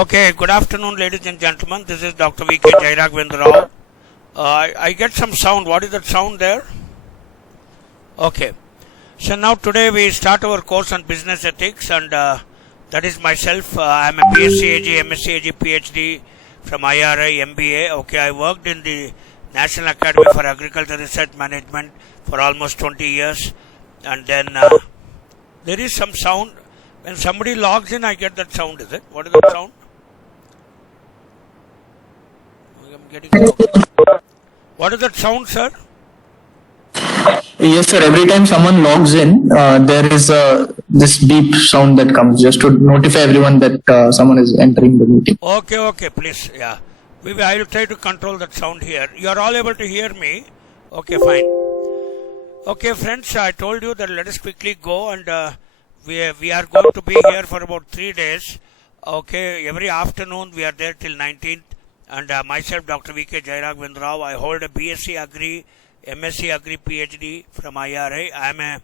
Okay, good afternoon, ladies and gentlemen. This is Dr. V.K. Jairagvendra Rao. I get some sound. What is that sound there? Okay. So now today we start our course on business ethics, and that is myself. I'm a BSc AG, MSc AG, PhD from IRI, MBA. Okay, I worked in the National Academy for Agriculture Research Management for almost 20 years, and then there is some sound. When somebody logs in, I get that sound. Is it? What is that sound? What is that sound, sir? Yes, sir. Every time someone logs in, there is this beep sound that comes just to notify everyone that someone is entering the meeting. Okay, please. Yeah. Maybe I will try to control that sound here. You are all able to hear me? Okay, fine. Okay, friends, I told you that let us quickly go, and we are going to be here for about 3 days. Okay, every afternoon we are there till 19th. And myself, Dr. V.K. Jairagvendra Rao, I hold a BSc Agri, MSc Agri PhD from IRI. I am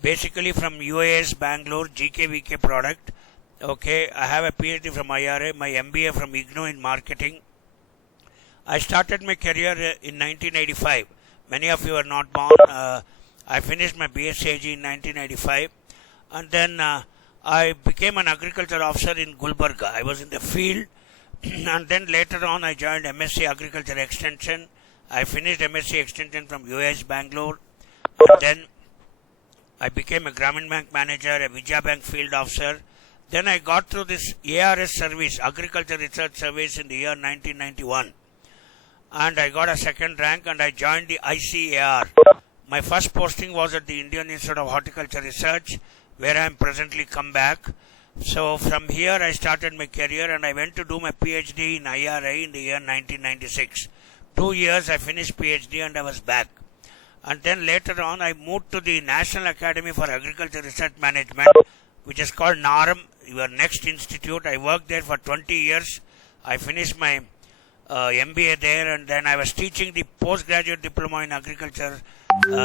basically from UAS Bangalore, GKVK product. Okay, I have a PhD from IRI, my MBA from IGNOU in marketing. I started my career in 1985. Many of you are not born. I finished my BSc AG in 1985. And then I became an agriculture officer in Gulbarga. I was in the field. And then later on I joined MSc Agriculture Extension. I finished MSc Extension from UAS Bangalore. And then I became a Grameen Bank manager, a Vijaya Bank field officer. Then I got through this ARS service, Agriculture Research Service, in the year 1991. And I got a second rank and I joined the ICAR. My first posting was at the Indian Institute of Horticulture Research, where I am presently come back. So from here I started my career and I went to do my PhD in IRI in the year 1996. 2 years I finished PhD and I was back. And then later on I moved to the National Academy for Agriculture Research Management, which is called NARM, your next institute. I worked there for 20 years. I finished my MBA there, and then I was teaching the postgraduate diploma in agriculture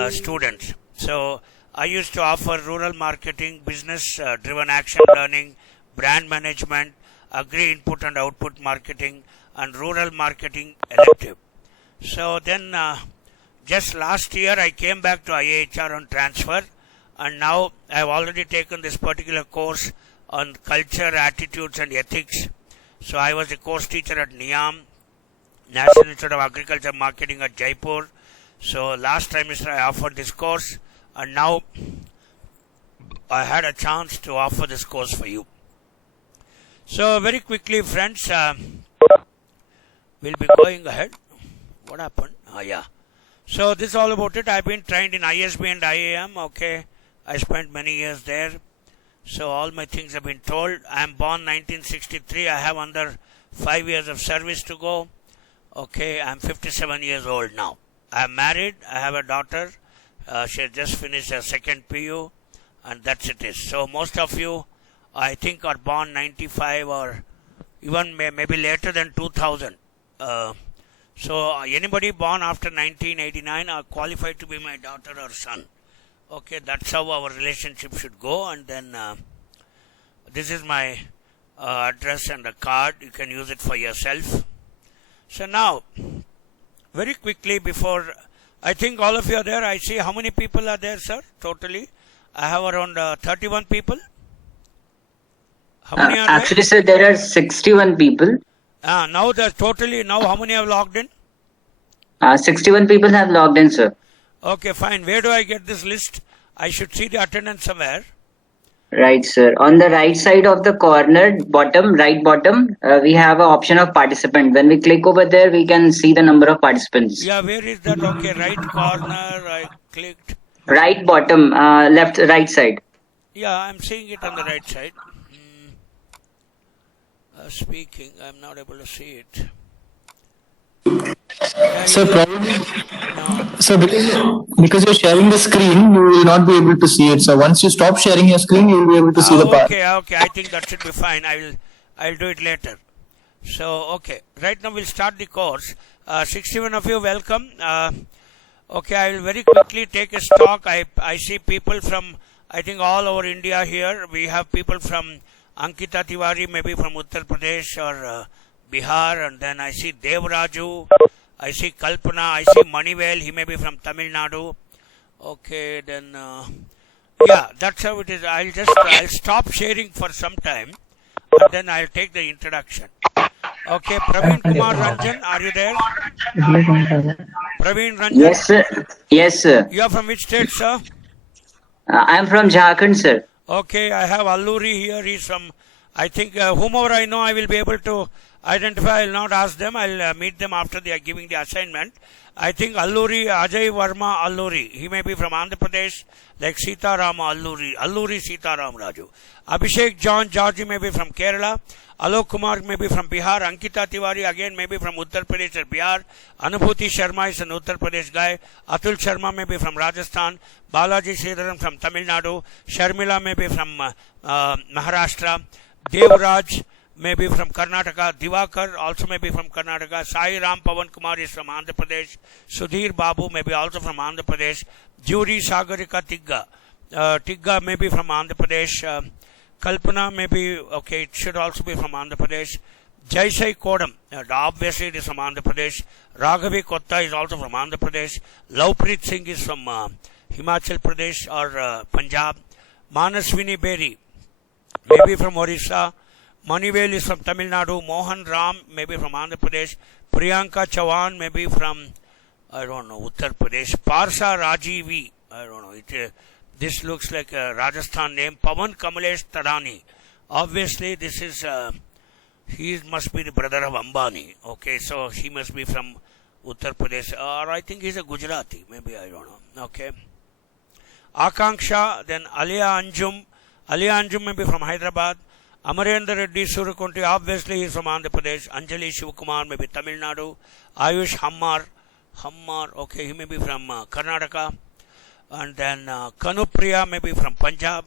students. So I used to offer rural marketing, business-driven action learning, brand management, agri input and output marketing, and rural marketing elective. So then just last year I came back to IIHR on transfer, and now I have already taken this particular course on culture, attitudes and ethics. So I was a course teacher at NIAM, National Institute of Agriculture Marketing at Jaipur. So last trimester I offered this course, and now I had a chance to offer this course for you. So very quickly, friends, we'll be going ahead. What happened? Yeah. So this is all about it. I've been trained in ISB and IAM. Okay. I spent many years there. So all my things have been told. I am born 1963. I have under 5 years of service to go. Okay. I'm 57 years old now. I am married. I have a daughter. She has just finished her second PU, and that's it is. So most of you, I think, are born 95 or even maybe later than 2000. So anybody born after 1989 are qualified to be my daughter or son. Okay, that's how our relationship should go. And then this is my address and a card. You can use it for yourself. So now, very quickly before, I think all of you are there. I see how many people are there, sir, totally. I have around 31 people. How many are actually, there? sir, there are 61 people. Now there's totally, now how many have logged in? 61 people have logged in, sir. Okay, fine. Where do I get this list? I should see the attendance somewhere. Right, sir. On the right side of the corner, right bottom, we have an option of participant. When we click over there, we can see the number of participants. Yeah, where is that? Okay, right corner, I clicked. Right bottom, right side. Yeah, I'm seeing it on the right side. Speaking, I'm not able to see it. So probably, so because you're sharing the screen, you will not be able to see it. So once you stop sharing your screen, you will be able to see the part. Okay. I think that should be fine. I'll do it later. So okay, right now we'll start the course. 61 of you, welcome. Okay, I will very quickly take a stock. I see people from, I think, all over India here. We have people from Ankita Tiwari maybe from Uttar Pradesh or Bihar, and then I see Devraju, I see Kalpana, I see Manivel, he may be from Tamil Nadu. Okay, then yeah, that's how it is. I'll stop sharing for some time, and then I'll take the introduction. Okay, Praveen Kumar Ranjan, are you there? Praveen Ranjan? Yes, sir. Yes, sir. You are from which state, sir? I am from Jharkhand, sir. Okay, I have Alluri here. He's from, I think, whomever I know, I will be able to identify. I will not ask them. I'll meet them after they are giving the assignment. I think Alluri, Ajay Varma Alluri. He may be from Andhra Pradesh, like Sitaram Alluri. Alluri Sitaram Raju. Abhishek John Georgie may be from Kerala. Alok Kumar may be from Bihar. Ankita Tiwari again may be from Uttar Pradesh or Bihar. Anubhuti Sharma is an Uttar Pradesh guy. Atul Sharma may be from Rajasthan. Balaji Sridharan from Tamil Nadu. Sharmila may be from Maharashtra. Devraj may be from Karnataka. Divakar also may be from Karnataka. Sai Ram Pavan Kumar is from Andhra Pradesh. Sudhir Babu may be also from Andhra Pradesh. Jury Sagarika Tigga. Tigga may be from Andhra Pradesh. Kalpana may be, okay, it should also be from Andhra Pradesh. Jaisai Kodam, obviously it is from Andhra Pradesh. Raghavi Kotta is also from Andhra Pradesh. Lavpreet Singh is from Himachal Pradesh or Punjab. Manaswini Berry may be from Orissa. Manivel is from Tamil Nadu. Mohan Ram may be from Andhra Pradesh. Priyanka Chavan may be from, I don't know, Uttar Pradesh. Parsa Rajivi, I don't know, this looks like a Rajasthan name. Pavan Kamalesh Tadani. Obviously, this is, he must be the brother of Ambani. Okay, so he must be from Uttar Pradesh. Or I think he's a Gujarati. Maybe, I don't know. Okay. Akanksha, then Alia Anjum. Alia Anjum may be from Hyderabad. Amarendra Reddy Surakunti, obviously he is from Andhra Pradesh. Anjali Shivakumar may be Tamil Nadu. Ayush Hammar, okay, he may be from Karnataka. And then Kanupriya may be from Punjab.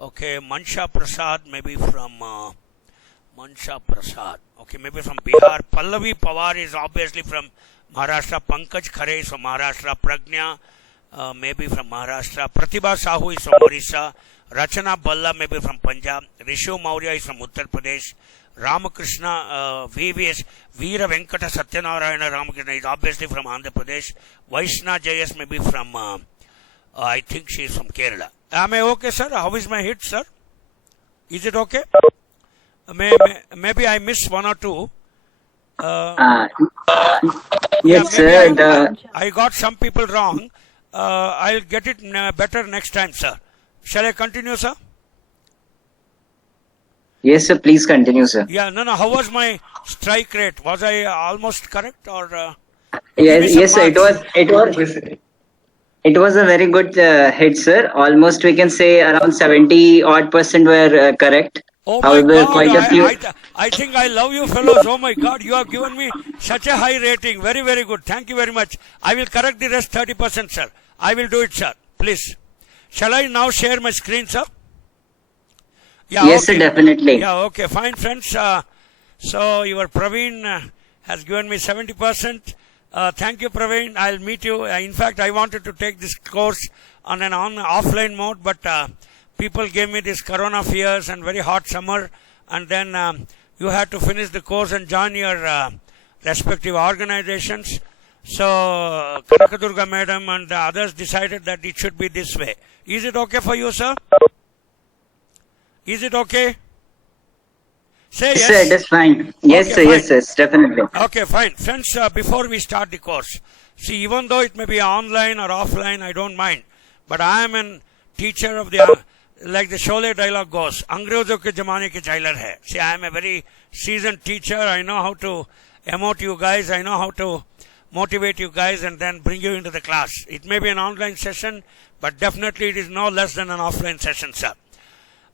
Okay, Mansha Prasad may be from okay, maybe from Bihar. Pallavi Pawar is obviously from Maharashtra. Pankaj Khare is from Maharashtra. Pragnya may be from Maharashtra. Pratibha Sahu is from Orissa. Rachana Balla may be from Punjab. Rishu Maurya is from Uttar Pradesh. Ramakrishna VVS Veera Venkata Satyanarayana Ramakrishna is obviously from Andhra Pradesh. Vaishna JS may be from I think she is from Kerala. Am I okay, sir? How is my hit, sir? Is it okay? Maybe I missed one or two. Yes, sir. I got some people wrong. I'll get it better next time, sir. Shall I continue, sir? Yes, sir. Please continue, sir. Yeah, no. How was my strike rate? Was I almost correct or? Yes, sir. It was a very good hit, sir. Almost we can say around 70% were correct. Oh my However, God, quite a few. I think I love you fellows. Oh my God, you have given me such a high rating. Very, very good. Thank you very much. I will correct the rest 30%, sir. I will do it, sir. Please. Shall I now share my screen, sir? Yeah, Yes, okay. sir, definitely. Yeah, okay, fine, friends. So your Praveen has given me 70%. Thank you, Praveen. I'll meet you. In fact, I wanted to take this course on an offline mode, but people gave me this corona fears and very hot summer, and then you had to finish the course and join your respective organizations. So Kanakadurga madam and the others decided that it should be this way. Is it okay for you, sir? Is it okay? Say yes. Sir, that's fine. Yes, Okay, sir. fine. Yes, sir. Definitely. Okay, fine. Friends, before we start the course, see, even though it may be online or offline, I don't mind. But I am a teacher of the, like the Sholay dialogue goes, Angrezon ke zamane ke jailer hai. See, I am a very seasoned teacher. I know how to emote you guys. I know how to motivate you guys and then bring you into the class. It may be an online session, but definitely it is no less than an offline session, sir.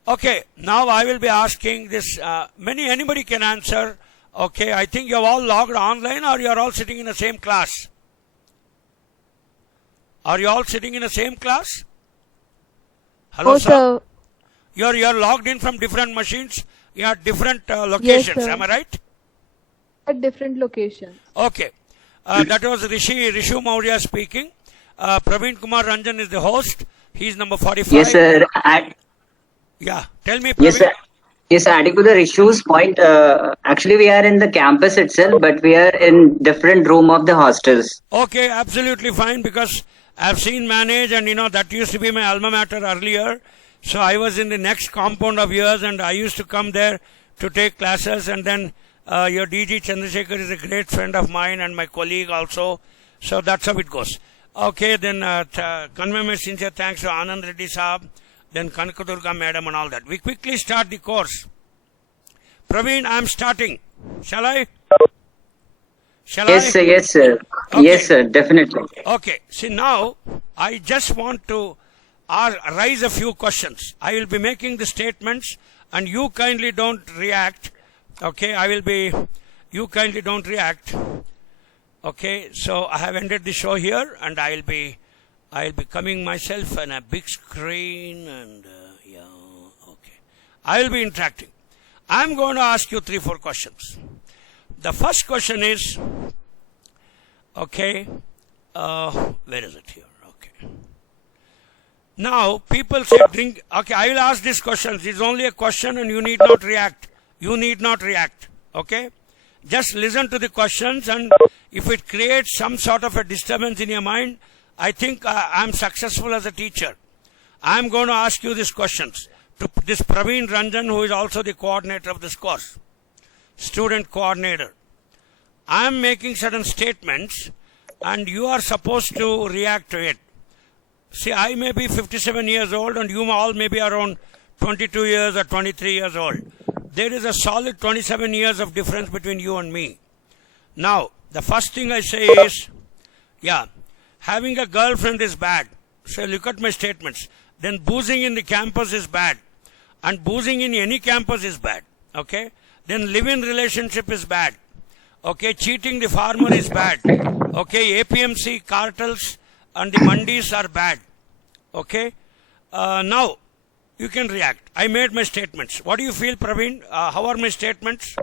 Okay, now I will be asking this. Anybody can answer. Okay, I think you have all logged online or you are all sitting in the same class? Are you all sitting in the same class? Hello, Oh, sir. sir. You're logged in from different machines. You are different locations. sir. Am I right? At different locations. Okay. That was Rishu Maurya speaking. Praveen Kumar Ranjan is the host. He is number 45. Yes, sir. Yeah. Tell me, Praveen. Yes, sir. Yes, adding to the Rishu's point, actually we are in the campus itself, but we are in different room of the hostels. Okay, absolutely fine, because I've seen manage, and that used to be my alma mater earlier. So I was in the next compound of yours, and I used to come there to take classes. And then your DG Chandrasekhar is a great friend of mine and my colleague also. So that's how it goes. Okay, then convey my sincere thanks to Anand Reddy Saab, then Kanakadurga Madam and all that. We quickly start the course. Praveen, I'm starting. Shall I? Yes, sir. Yes, sir. Okay. Yes, sir. Definitely. Okay, see now, I just want to raise a few questions. I will be making the statements and you kindly don't react. Okay, you kindly don't react. Okay, so I have ended the show here and I'll be coming myself on a big screen and yeah, okay. I will be interacting. I'm going to ask you 3-4 questions. The first question is, okay, where is it here? Okay. Now, people say drink. Okay, I will ask this question. It's only a question and you need not react. You need not react. Okay? Just listen to the questions, and if it creates some sort of a disturbance in your mind, I think I'm successful as a teacher. I'm going to ask you these questions to this Praveen Ranjan, who is also the coordinator of this course, student coordinator. I'm making certain statements and you are supposed to react to it. See, I may be 57 years old and you all may be around 22 years or 23 years old. There is a solid 27 years of difference between you and me. Now, the first thing I say is, yeah, having a girlfriend is bad. So look at my statements. Then boozing in the campus is bad. And boozing in any campus is bad. Okay? Then live-in relationship is bad. Okay, cheating the farmer is bad. Okay, APMC cartels and the mandis are bad. Okay, now you can react. I made my statements. What do you feel, Praveen? How are my statements?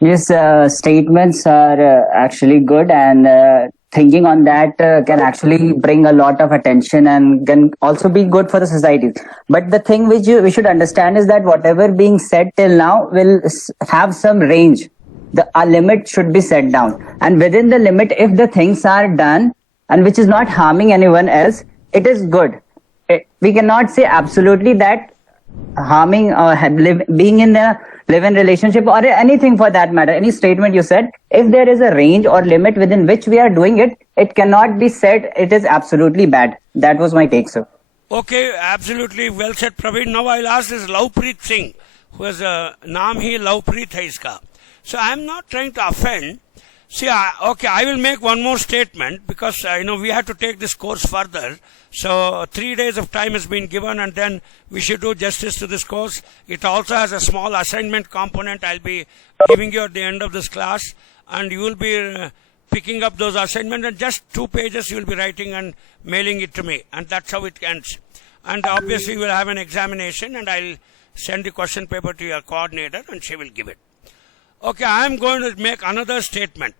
Yes, statements are actually good, and thinking on that can actually bring a lot of attention and can also be good for the society. But the thing which we should understand is that whatever being said till now will have some range. A limit should be set down, and within the limit, if the things are done and which is not harming anyone else, it is good. We cannot say absolutely that harming or being in a live-in relationship or anything for that matter, any statement you said, if there is a range or limit within which we are doing it, it cannot be said it is absolutely bad. That was my take, sir. Okay, absolutely well said, Praveen. Now I'll ask this Lavpreet Singh, who has a naam hi Lavpreet hai iska. So I'm not trying to offend. See, okay, I will make one more statement because, we have to take this course further. So 3 days of time has been given and then we should do justice to this course. It also has a small assignment component I'll be giving you at the end of this class, and you will be picking up those assignments, and just 2 pages you will be writing and mailing it to me, and that's how it ends. And obviously we'll have an examination and I'll send the question paper to your coordinator and she will give it. Okay, I'm going to make another statement.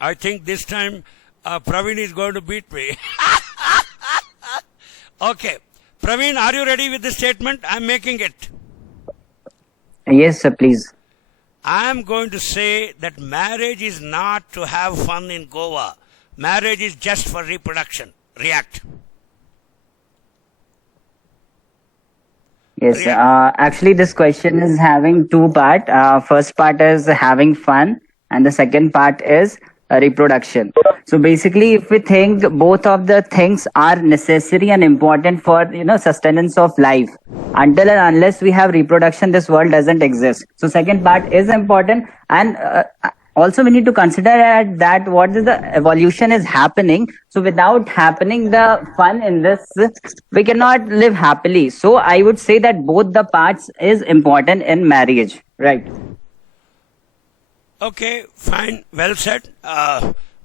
I think this time Praveen is going to beat me. Okay, Praveen, are you ready with the statement? I'm making it. Yes, sir, please. I'm going to say that marriage is not to have fun in Goa. Marriage is just for reproduction. React. Yes, actually this question is having 2 parts. First part is having fun and the second part is reproduction. So basically, if we think both of the things are necessary and important for sustenance of life, until and unless we have reproduction, this world doesn't exist. So second part is important, and also we need to consider that what is the evolution is happening. So without happening the fun in this, we cannot live happily. So I would say that both the parts is important in marriage, right? Okay, fine, well said.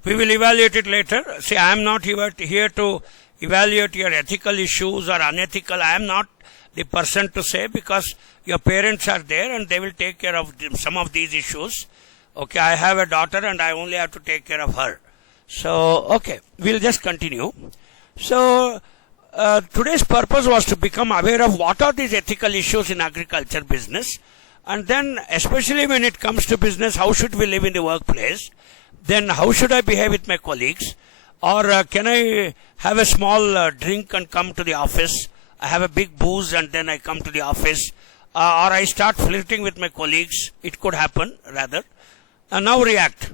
We will evaluate it later. See, I am not here to evaluate your ethical issues or unethical. I am not the person to say, because your parents are there and they will take care of some of these issues. Okay, I have a daughter and I only have to take care of her. So, okay, we'll just continue. So, today's purpose was to become aware of what are these ethical issues in agriculture business, and then especially when it comes to business, how should we live in the workplace, then how should I behave with my colleagues, or can I have a small drink and come to the office, I have a big booze and then I come to the office, or I start flirting with my colleagues, it could happen rather. Now react.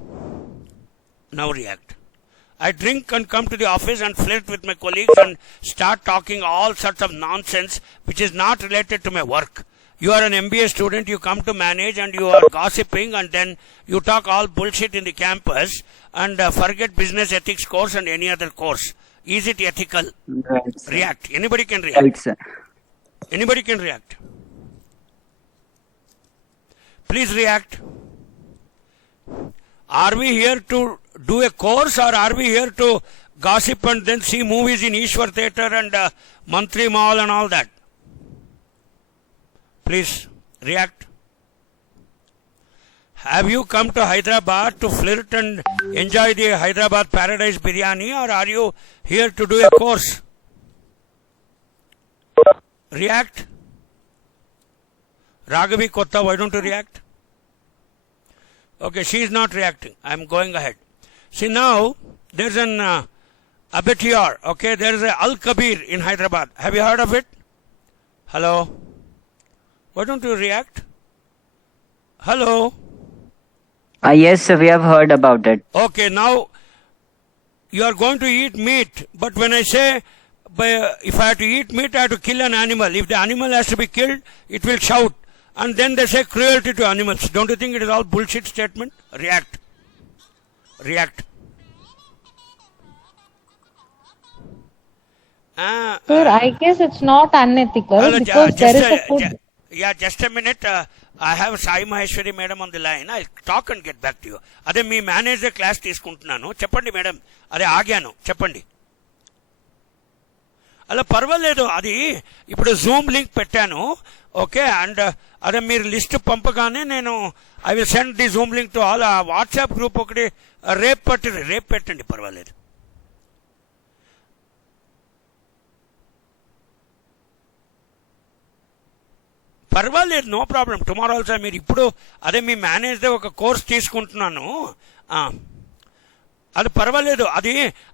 I drink and come to the office and flirt with my colleagues and start talking all sorts of nonsense which is not related to my work. You are an MBA student, you come to manage and you are gossiping and then you talk all bullshit in the campus and forget business ethics course and any other course. Is it ethical? Right, sir. React. Anybody can react. Right, sir. Anybody can react. Please react. Are we here to do a course or are we here to gossip and then see movies in Ishwar Theatre and Mantri Mall and all that? Please react. Have you come to Hyderabad to flirt and enjoy the Hyderabad Paradise Biryani, or are you here to do a course? React. Raghavi Kotta, why don't you react? Okay, she is not reacting. I am going ahead. See, now there's an abattoir. Okay, there is a Al Kabir in Hyderabad. Have you heard of it? Hello? Why don't you react? Hello? Yes, sir, we have heard about it. Okay, now you are going to eat meat, but when I say if I have to eat meat, I have to kill an animal. If the animal has to be killed, it will shout. And then they say cruelty to animals. Don't you think it is all bullshit statement? React. React. Sir, I guess it's not unethical because there is a food. Just a minute. I have Sai Maheshwari madam on the line. I'll talk and get back to you. అదే మీ manager class తీసుకుంటున్నాను. చెప్పండి madam. అదే ఆగాను. చెప్పండి. అలా పర్వాలేదు. అది ఇప్పుడు జూమ్ లింక్ పెట్టాను. ఓకే, అండ్ అదే మీరు లిస్ట్ పంపగానే నేను I will send the Zoom link to all. WhatsApp group ఒకటి రేపు పెట్టండి, పర్వాలేదు. పర్వాలేదు, నో ప్రాబ్లం. టుమారో ఆల్సో మీరు ఇప్పుడు అదే మీ మేనేజర్ ఒక కోర్స్ తీసుకుంటున్నాను, అది పర్వాలేదు.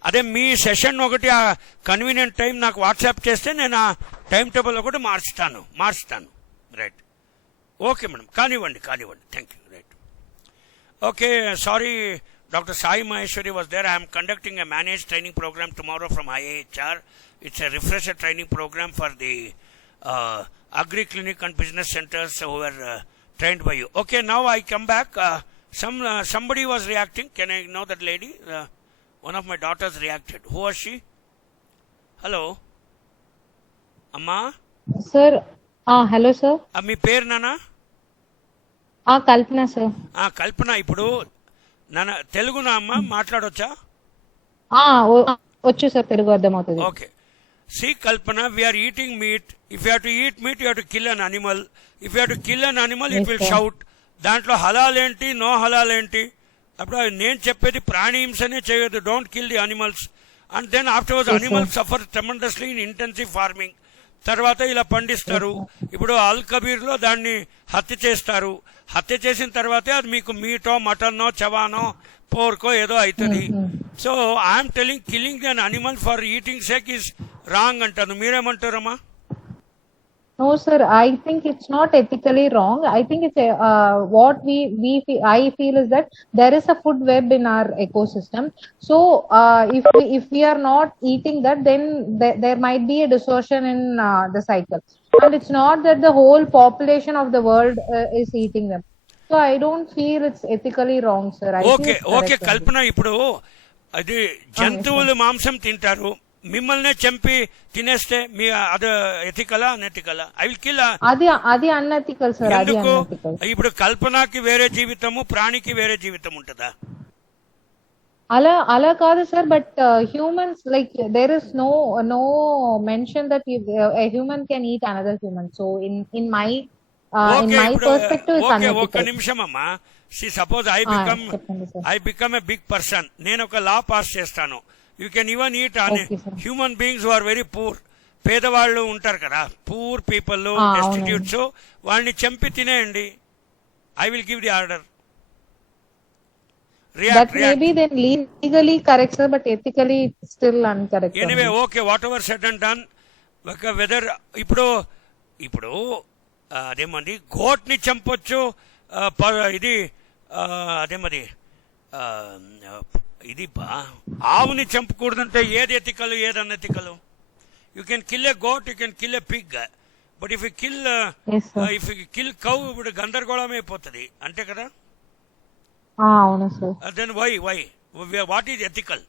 అదే మీ సెషన్ ఒకటి ఆ కన్వీనియంట్ టైం నాకు వాట్సాప్ చేస్తే నేను ఆ టైం టేబుల్ ఒకటి మార్చుతాను. రైట్, ఓకే మేడం, కానివ్వండి. Thank you. Right, okay. Sorry, Dr. Sai Maheshwari was there. I am conducting a managed training program tomorrow from IIHR. It's a refresher training program for the agri clinic and business centers who were trained by you. Okay, now I come back. Somebody was reacting. Can I know that lady? One of my daughters reacted. Who was she? Hello, Amma. Sir, hello sir. మీ పేరు నానా? కల్పన sir. కల్పన, ఇప్పుడు నాన్న తెలుగునా అమ్మ మాట్లాడొచ్చా? వచ్చు sir, Telugu అర్థమవుతుంది. Okay. See, Kalpana, we are eating meat. If you have to eat meat, you have to kill an animal. If you have to kill an animal, it will shout. దాంట్లో హలాల్ ఏంటి, no హలాల్ ఏంటి? అప్పుడు నేను చెప్పేది ప్రాణి హింసనే చేయొద్దు. Don't kill the animals. And then afterwards animals suffer tremendously in intensive farming. తర్వాత ఇలా పండిస్తారు. ఇప్పుడు అల్ కబీర్లో దాన్ని హత్య చేస్తారు. హత్య చేసిన తర్వాతే అది మీకు మీటో, మటనో, చవానో, పోర్కో ఏదో అవుతుంది. So I'm telling killing the animal for eating sake is wrong అంటాను. మీరేమంటారమ్మా? No sir, I think it's not ethically wrong. I think it's what I feel is that there is a food web in our ecosystem. So if we are not eating that, then there might be a distortion in the cycle. And it's not that the whole population of the world is eating them. So I don't feel it's ethically wrong, sir. Okay Kalpana, ఇప్పుడు అది జంతువులు మాంసం తింటారు, మిమ్మల్ని చంపి తినేస్తే మీ అది ఎథికలా అనెథికలా? I will kill. అది అన్ఎథికల్ సార్. ఎందుకు? ఇప్పుడు కల్పనకి వేరే జీవితము, ప్రాణికి వేరే జీవితం ఉంటుందా? అలా కాదు sir. But humans, like there is no mention that a human can eat another human. So in my perspective it's unethical. ఒక్క నిమిషం అమ్మా. Suppose I become a big person. నేను ఒక లా పాస్ చేస్తాను. You can even eat human beings who are very poor. పేదవాళ్ళు ఉంటారు కదా, poor people, destitutes, వాళ్ళని చంపి తినేయండి. I will give the order. That may be then legally correct, sir, but ethically it's still incorrect. Anyway okay, whatever said and done. Whether ఇప్పుడు ఇప్పుడు అదేమంది గోట్ని చంపొచ్చు, ఇది అదేమది ఇది ఆవుని చంపకూడదంటే ఏది ఎథికల్, ఏది unethical? You can kill a goat, you can kill a pig, but if you kill cow ఇప్పుడు గందరగోళం అయిపోతుంది, అంతే కదా? అవును sir. Then why what is ethical?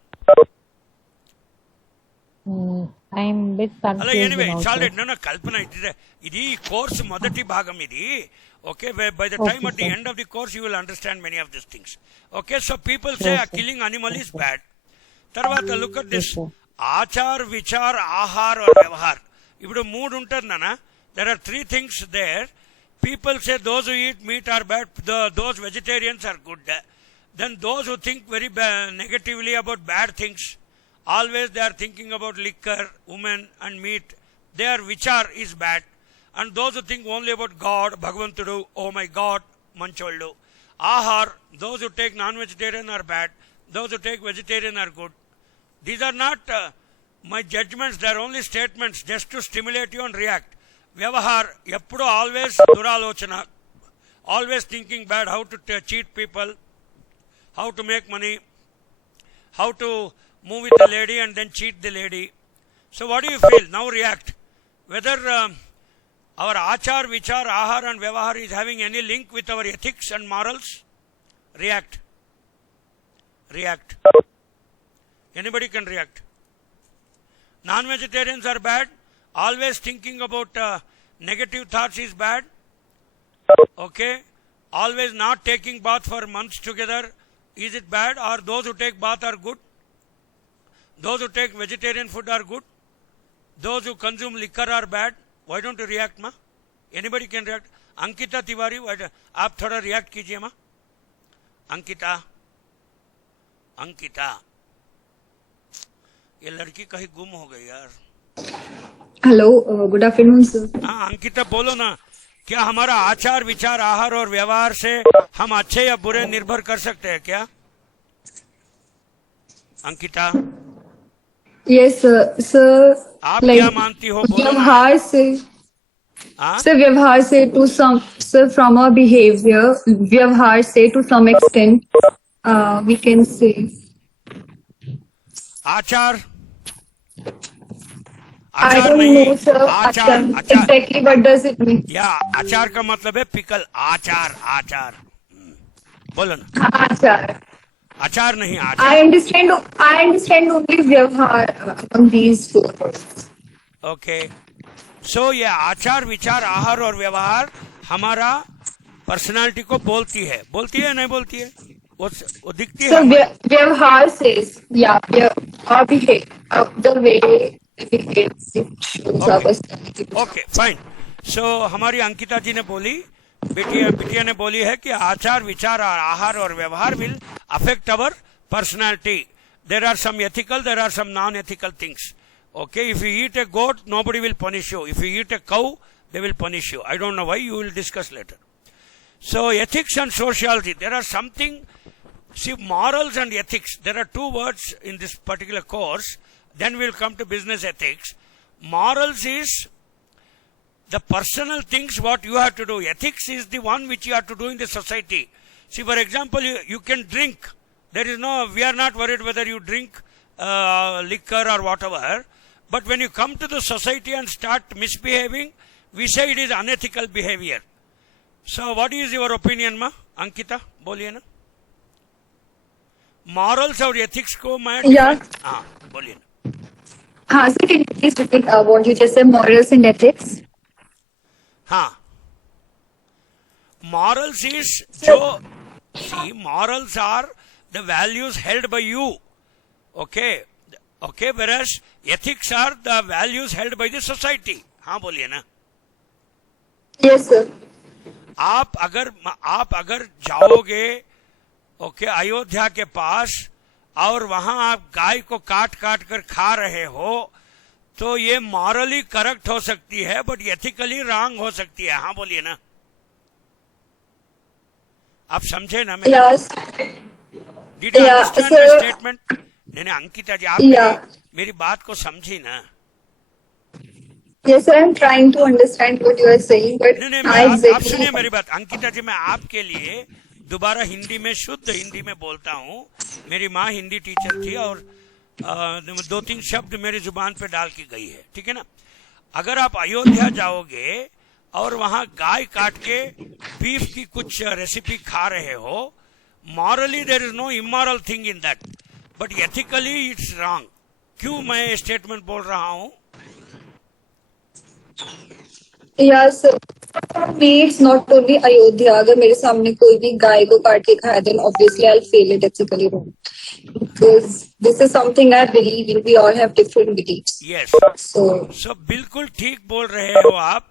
అలా ఎనివే చాలెట్ నన్ను కల్పన, ఇది కోర్స్ మొదటి భాగం ఇది. Okay, by the time at the end of the course you will understand many of this things. Okay, so people say killing animal is bad. తర్వాత look at this ఆచార్, విచార్, ఆహార్ ఆర్ వ్యవహార్. ఇప్పుడు మూడు ఉంటుంది నాన్న. There are three things there. People say those who eat meat are bad, those vegetarians are good. Then those who think very negatively about bad things, always they are thinking about liquor, women and meat, their vichar is bad. And those who think only about God, Bhagavantudu, oh my God, mancholdu. Ahar, those who take non-vegetarian are bad, those who take vegetarian are good. These are not my judgments, they are only statements just to stimulate you and react. వ్యవహార్ ఎప్పుడు always దురాలోచన, always thinking bad, how to cheat people, how to make money, how to move with the lady and then cheat the lady. So what you feel now? React whether our ఆచార్, విచార్, ఆహార్ and వ్యవహార్ is having any link with our ethics and morals? React. Anybody can react. Non-vegetarians are bad. Always thinking about negative thoughts is bad. Okay. Always not taking bath for months together, is it bad? Or those who take bath are good? Those who take vegetarian food are good? Those who consume liquor are bad? Why don't you react, ma? Anybody can react. Ankita Tiwari, आप थोड़ा react कीजिए ma. Ankita, ये लड़की कहीं गुम हो गई यार. Hello, good afternoon sir. हाँ अंकिता बोलो ना, क्या हमारा आचार, विचार, आहार और व्यवहार से हम अच्छे या बुरे निर्भर कर सकते हैं क्या? अंकिता. Yes sir. आप क्या मानती हो? बोलो ना. व्यवहार से. सर व्यवहार से to some, sir from our behaviour, व्यवहार से to some extent we can say. आचार. I don't know, sir. Exactly what does it mean? या आचार का मतलब है पिकल. आचार बोलो ना. आचार नहीं, आचार. I understand only व्यवहार among these two words. Okay, so ये आचार, विचार, आहार और व्यवहार हमारा पर्सनालिटी को बोलती है नहीं बोलती है? वो दिखती है. व्यवहार से our behavior, the way. Okay fine. So हमारी अंकिता जी ने बोली, बिटिया ने बोली है कि आचार, विचार, आहार और व्यवहार will affect our personality. There are some ethical, there are some non ethical things. Okay, if you eat a goat nobody will punish you. If you eat a cow they will punish you. I don't know why, you will discuss later. So ethics and sociology, there are something. See, morals and ethics, there are two words in this particular course. Then we will come to business ethics. Morals is the personal things what you have to do. Ethics is the one which you have to do in the society. See, for example, you can drink. We are not worried whether you drink liquor or whatever. But when you come to the society and start misbehaving, we say it is unethical behavior. So what is your opinion, ma? Ankita, बोलिए ना. Morals और ethics को मैं बोलिए ना. हाँ sir, can you please repeat what you just said, morals and ethics? हाँ, morals is see, morals are the values held by you. Okay, whereas ethics are the values held by the society. हाँ बोलिए ना. Yes sir. आप अगर जाओगे अयोध्या के पास और वहां आप गाय को काट कर खा रहे हो, तो ये मॉरली करेक्ट हो सकती है बट एथिकली रॉन्ग हो सकती है. हाँ बोलिए ना, आप समझे ना? मैं Yes. Did you Yeah, understand sir. The statement? नहीं अंकिता जी, आप Yeah. मेरी बात को समझी ना? Yes, sir. I'm trying to understand what you are saying, but नहीं I आप exactly. सुनिए मेरी बात. अंकिता जी, मैं आपके लिए दोबारा हिंदी में, शुद्ध हिंदी में बोलता हूँ. मेरी माँ हिंदी टीचर थी और 2-3 शब्द मेरी जुबान पे डाल के गई है, ठीक है ना? अगर आप अयोध्या जाओगे और वहां गाय काट के बीफ की कुछ रेसिपी खा रहे हो, morally there is no immoral thing in that, but ethically it's wrong. क्यों मैं ये स्टेटमेंट बोल रहा हूँ? Yeah, sir. For me, it's not only Ayodhya. अगर मेरे सामने कोई भी गाय को काट के खाए, then obviously I'll feel it ethically wrong. Because this is something I believe in. We all have different beliefs. Yes, So, बिल्कुल ठीक बोल रहे हो आप.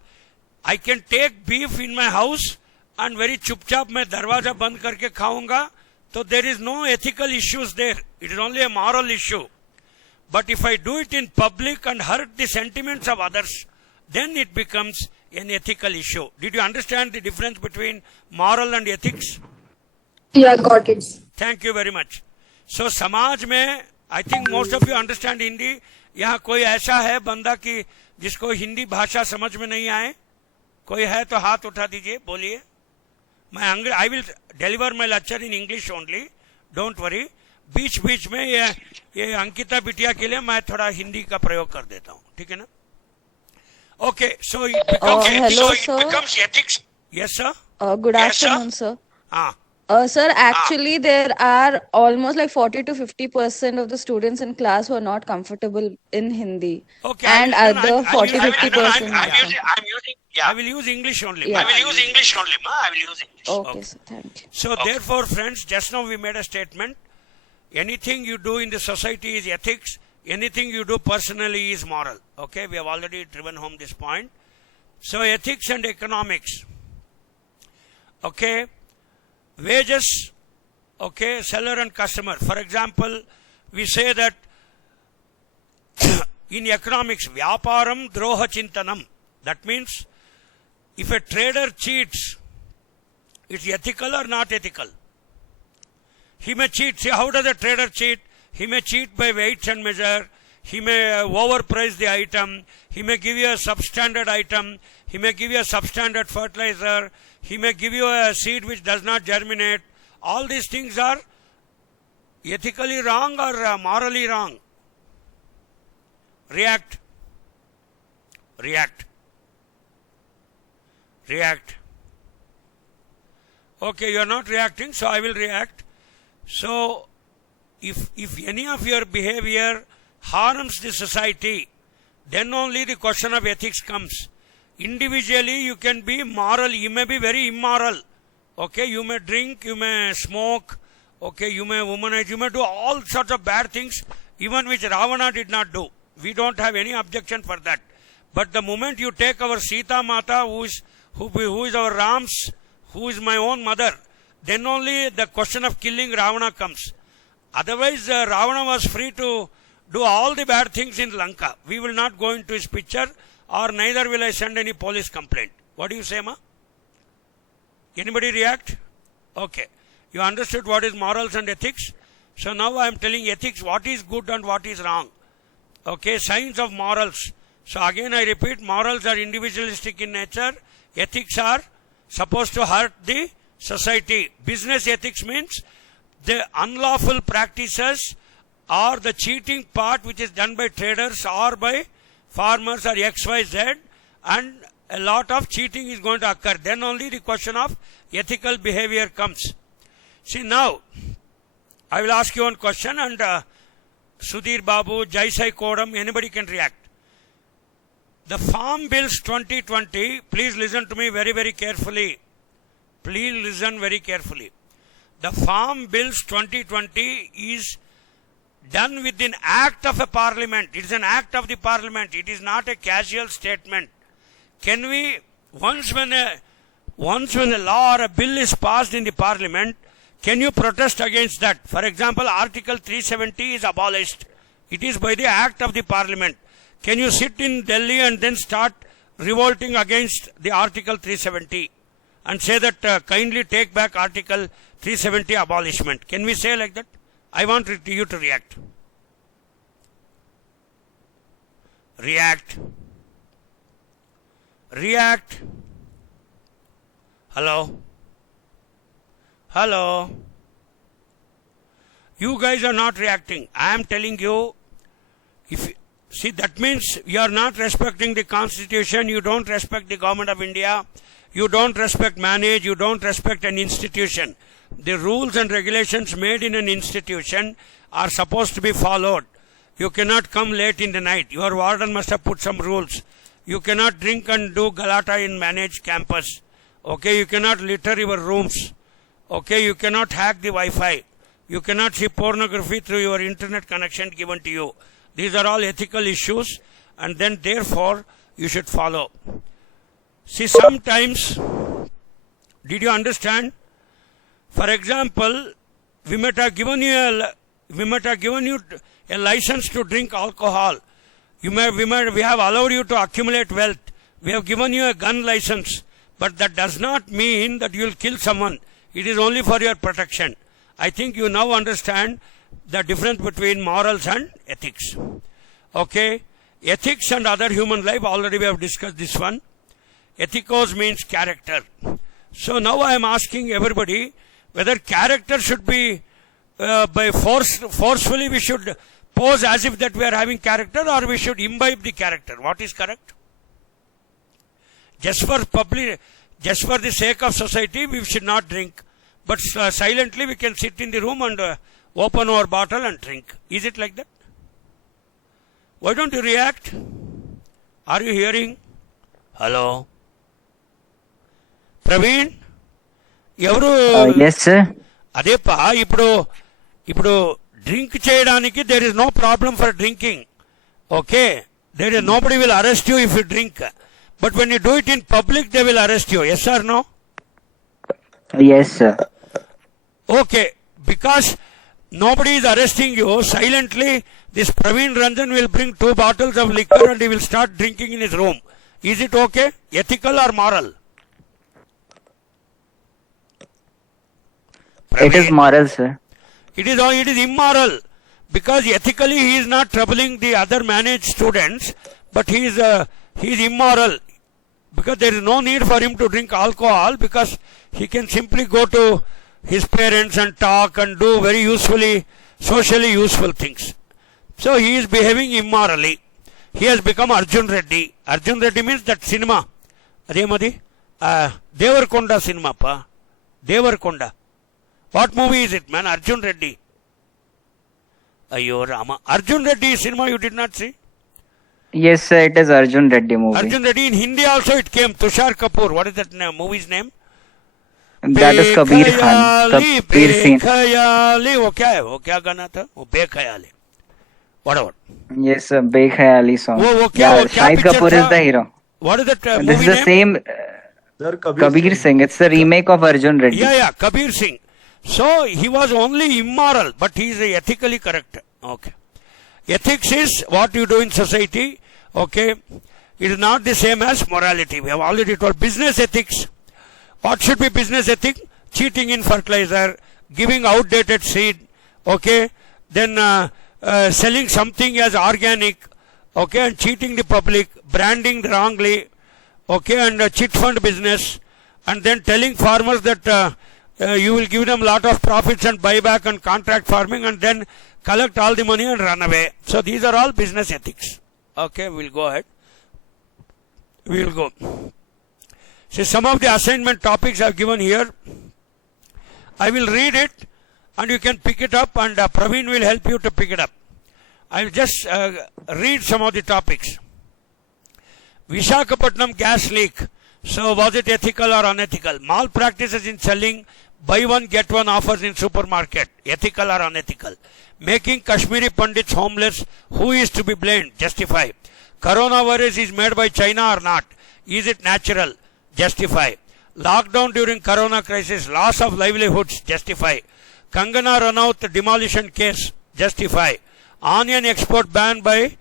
I can take beef in my house and very चुपचाप मैं दरवाजा बंद करके खाऊंगा, तो there is no ethical issues there. It is only a moral issue. But if I do it in public and hurt the sentiments of others, then it becomes an ethical issue. Did you understand the difference between moral and ethics? yeah, got it. Thank you very much. So समाज में I think most of you understand Hindi. यहाँ कोई ऐसा है बंदा कि जिसको हिंदी भाषा समझ में नहीं आए? कोई है तो हाथ उठा दीजिए, बोलिए. मैं I will deliver my lecture in English only. Don't worry. बीच बीच में ये अंकिता बिटिया के लिए मैं थोड़ा हिंदी का प्रयोग कर देता हूँ, ठीक है ना? Okay, so it becomes, hello, so sir. it becomes ethics. Yes, sir. Good Yes, sir. afternoon, sir. Ah, Sir, actually, there are almost like 40 to 50% of the students in class who are not comfortable in Hindi. okay. And other 40 I'm 50%. using. Yeah. I will use English only. Yeah. I will use English only. I will use English. Okay, sir. Thank you. So therefore, friends, just now we made a statement. Anything you do in the society is ethics. Anything you do personally is moral. Okay, we have already driven home this point. So ethics and economics. Okay, wages. Okay, seller and customer. For example, we say that in economics, vyaparam droha chintanam. That means if a trader cheats, it's ethical or not ethical? He may cheat. See, how does a trader cheat? He may cheat by weights and measure. He may overprice the item. He may give you a substandard item. He may give you a substandard fertilizer. He may give you a seed which does not germinate. All these things are ethically wrong or morally wrong? React. Okay, you are not reacting, so I will react. So, if any of your behavior harms the society, then only the question of ethics comes. Individually, you can be moral, you may be very immoral. Okay, you may drink, you may smoke, okay, you may womanize, you may do all sorts of bad things, even which Ravana did not do. We don't have any objection for that. But the moment you take our Sita Mata, who is our Rams, who is my own mother, then only the question of killing Ravana comes. Otherwise, Ravana was free to do all the bad things in Lanka. We will not go into his picture, or neither will I send any police complaint. What do you say, ma? Anybody react? Okay. You understood what is morals and ethics? So now I am telling ethics, what is good and what is wrong. Okay, signs of morals. So again I repeat, morals are individualistic in nature. Ethics are supposed to hurt the society. Business ethics means the unlawful practices or the cheating part which is done by traders or by farmers or XYZ, and a lot of cheating is going to occur. Then only the question of ethical behavior comes. See, now I will ask you one question, and Sudhir Babu, Jaisai Kodam, anybody can react. The Farm Bills 2020, please listen to me very, very carefully. Please listen very carefully. The Farm Bills 2020 is done with an act of a parliament. It is an act of the parliament. It is not a casual statement. Can we, once when a law or a bill is passed in the parliament, can you protest against that? For example, Article 370 is abolished. It is by the act of the parliament. Can you sit in Delhi and then start revolting against the Article 370 and say that kindly take back Article 370 abolishment? Can we say like that? I want you to react. React. React. Hello? Hello? You guys are not reacting. I am telling you, see, that means you are not respecting the Constitution, you don't respect the Government of India, you don't respect manage, you don't respect an institution. The rules and regulations made in an institution are supposed to be followed. You cannot come late in the night. Your warden must have put some rules. You cannot drink and do galata in managed campus. Okay, you cannot litter your rooms. Okay, you cannot hack the Wi-Fi. You cannot see pornography through your internet connection given to you. These are all ethical issues, and then therefore you should follow. See, sometimes, did you understand? For example, we might have given you a license to drink alcohol. We have allowed you to accumulate wealth. We have given you a gun license, but that does not mean that you will kill someone. It is only for your protection. I think you now understand the difference between morals and ethics. Okay, ethics and other human life, already we have discussed this one. Ethikos means character. So now I am asking everybody whether character should be forcefully we should pose as if that we are having character, or we should imbibe the character. What is correct? Just for the sake of society, we should not drink. But silently we can sit in the room and open our bottle and drink. Is it like that? Why don't you react? Are you hearing? Hello? Praveen? Yes, sir. అదేపా ఇప్పుడు drink చేయడానికి there is no problem for drinking. Okay? Nobody will arrest you if you drink. But when you do it in public, they will arrest you. Yes or no? Yes, sir. Okay. Because nobody is arresting you, silently this Praveen Ranjan will bring 2 bottles of liquor and he will start drinking in his room. Is it okay? Ethical or moral? It is moral, sir. It is immoral, because ethically he is not troubling the other managed students, but he is immoral, because there is no need for him to drink alcohol, because he can simply go to his parents and talk and do very socially useful things. So he is behaving immorally. He has become Arjun Reddy. Arjun Reddy means that cinema. Ademadi? Devarkonda cinema pa. Devarkonda. What movie is it, man? Arjun Reddy. Ayyo Rama. Arjun Reddy cinema you did not see? Yes, sir, it is Arjun Reddy movie. Arjun Reddy, in Hindi also it came. Tushar Kapoor. What is that movie's name? That is Kabir Khan. Kabir Singh. Bekhayali. वो क्या है? वो क्या गाना था? वो बेखयाली. Whatever. Yes, sir, Bekhayali song. वो क्या? Yeah, Shahid Kapoor is the hero. What is that movie This is the name? same Kabir Singh. It's the remake of Arjun Reddy. Yeah, Kabir Singh. So he was only immoral, but he is ethically correct. Okay. Ethics is what you do in society. Okay. It is not the same as morality. We have already told business ethics. What should be business ethic? Cheating in fertilizer, giving outdated seed, okay, then selling something as organic, okay, and cheating the public, branding wrongly, okay, and chit fund business, and then telling farmers that you will give them a lot of profits and buyback and contract farming, and then collect all the money and run away. So these are all business ethics. Okay, we'll go ahead. We'll go. See, some of the assignment topics I have given here. I will read it and you can pick it up, and Praveen will help you to pick it up. I will just read some of the topics. Visakhapatnam gas leak. So was it ethical or unethical? Malpractices in selling buy one get one offers in supermarket. Ethical or unethical? Making Kashmiri Pandits homeless. Who is to be blamed? Justify. Coronavirus is made by China or not? Is it natural? Justify. Lockdown during corona crisis, loss of livelihoods, justify. Kangana Ranaut demolition case, justify. Onion export banned by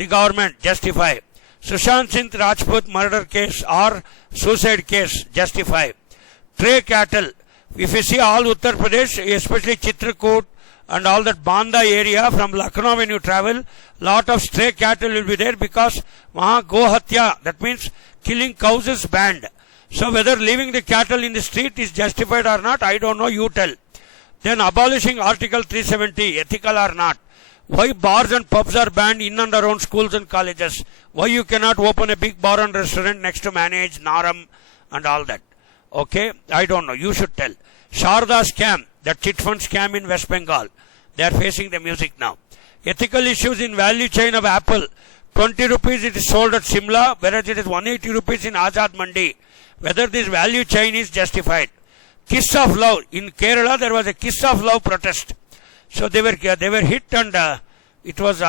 the government, justify. Sushant Singh Rajput murder case or suicide case, justify. Stray cattle, if you see all Uttar Pradesh, especially Chitrakoot and all that Banda area, from Lucknow when you travel, lot of stray cattle will be there because wahan go hatya, that means killing cows is banned. So whether leaving the cattle in the street is justified or not, I don't know, you tell. Then abolishing Article 370, ethical or not. Why bars and pubs are banned in and around schools and colleges? Why you cannot open a big bar and restaurant next to manage Naram and all that? Okay, I don't know, you should tell. Sharda scam, that chit fund scam in West Bengal. They are facing the music now. Ethical issues in value chain of Apple. 20 rupees it is sold at Simla, whereas it is 180 rupees in Azad Mandi. Whether this value chain is justified. Kiss of love. In Kerala, there was a kiss of love protest. So they were hit and it was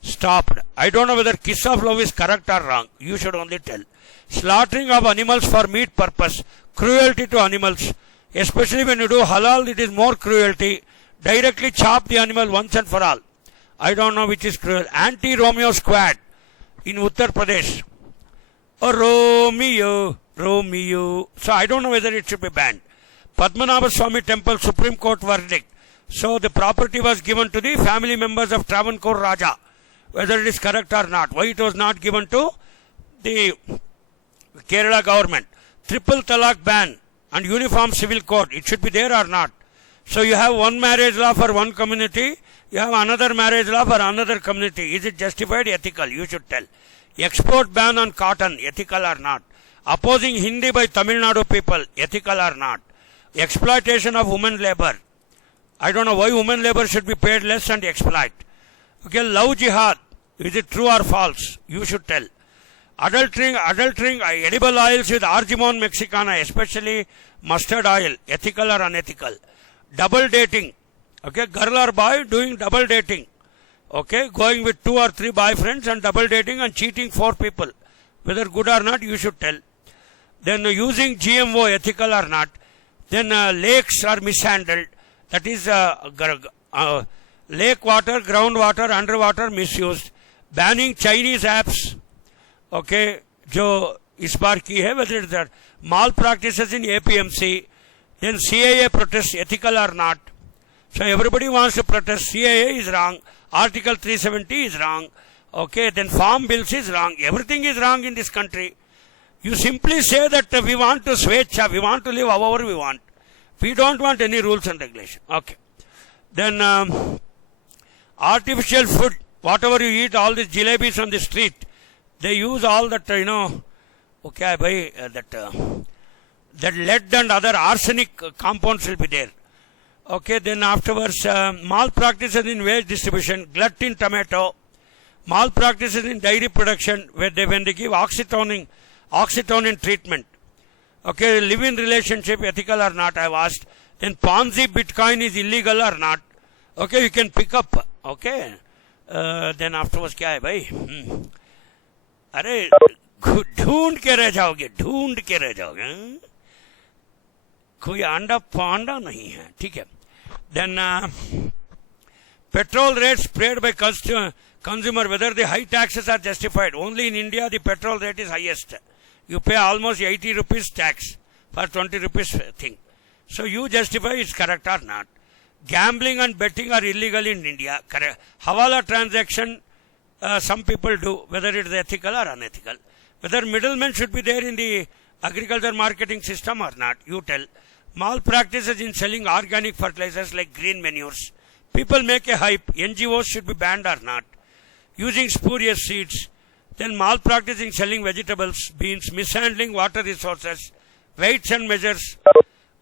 stopped. I don't know whether kiss of love is correct or wrong. You should only tell. Slaughtering of animals for meat purpose. Cruelty to animals. Especially when you do halal, it is more cruelty. Directly chop the animal once and for all. I don't know which is cruel. Anti-Romeo squad in Uttar Pradesh. Oh, Romeo, Romeo. So I don't know whether it should be banned. Padmanabha Swami Temple Supreme Court verdict. So the property was given to the family members of Travancore Raja. Whether it is correct or not. Why it was not given to the Kerala government. Triple talaq ban and uniform civil code. It should be there or not. So you have one marriage law for one community. You have another marriage law for another community. Is it justified? Ethical. You should tell. Export ban on cotton. Ethical or not. Opposing Hindi by Tamil Nadu people. Ethical or not. Exploitation of women labor. I don't know why women labor should be paid less and exploit. Okay, love jihad. Is it true or false? You should tell. Adultering edible oils with Argemone mexicana, especially mustard oil. Ethical or unethical? Double dating. Okay, girl or boy doing double dating. Okay, going with 2 or 3 boyfriends and double dating and cheating 4 people. Whether good or not, you should tell. Then using GMO, ethical or not. Then lakes are mishandled. That is lake water, groundwater, underwater misused. Banning Chinese apps. Okay, जो इस बार की है, whether it's that malpractices in APMC. Then CAA protests, ethical or not. So everybody wants to protest. CAA is wrong. Article 370 is wrong. Okay, then farm bills is wrong. Everything is wrong in this country. You simply say that we want to swecha, we want to live however we want. We don't want any rules and regulation. Okay. Then artificial food, whatever you eat, all these jalebis on the street, they use all that, okay, that lead and other arsenic compounds will be there. Okay, then afterwards, malpractices in wage distribution, glut in tomato, malpractices in dairy production, when they give oxytocin treatment. Okay, live-in relationship, ethical or not, I have asked. Then Ponzi Bitcoin is illegal or not. Okay, you can pick up. Okay. Then afterwards, क्या है भाई? अरे ढूंढ के रह जाओगे, कोई अंडा पांडा नहीं है, ठीक है. Then petrol rates paid by consumer, whether the high taxes are justified. Only in India the petrol rate is highest. You pay almost 80 rupees tax for 20 rupees thing. So you justify it's correct or not. Gambling and betting are illegal in India. Correct. Hawala transaction, some people do, whether it is ethical or unethical. Whether middlemen should be there in the agriculture marketing system or not, you tell. Malpractices in selling organic fertilizers like green manures. People make a hype. NGOs should be banned or not. Using spurious seeds. Then malpractice in selling vegetables, beans, mishandling water resources, weights and measures.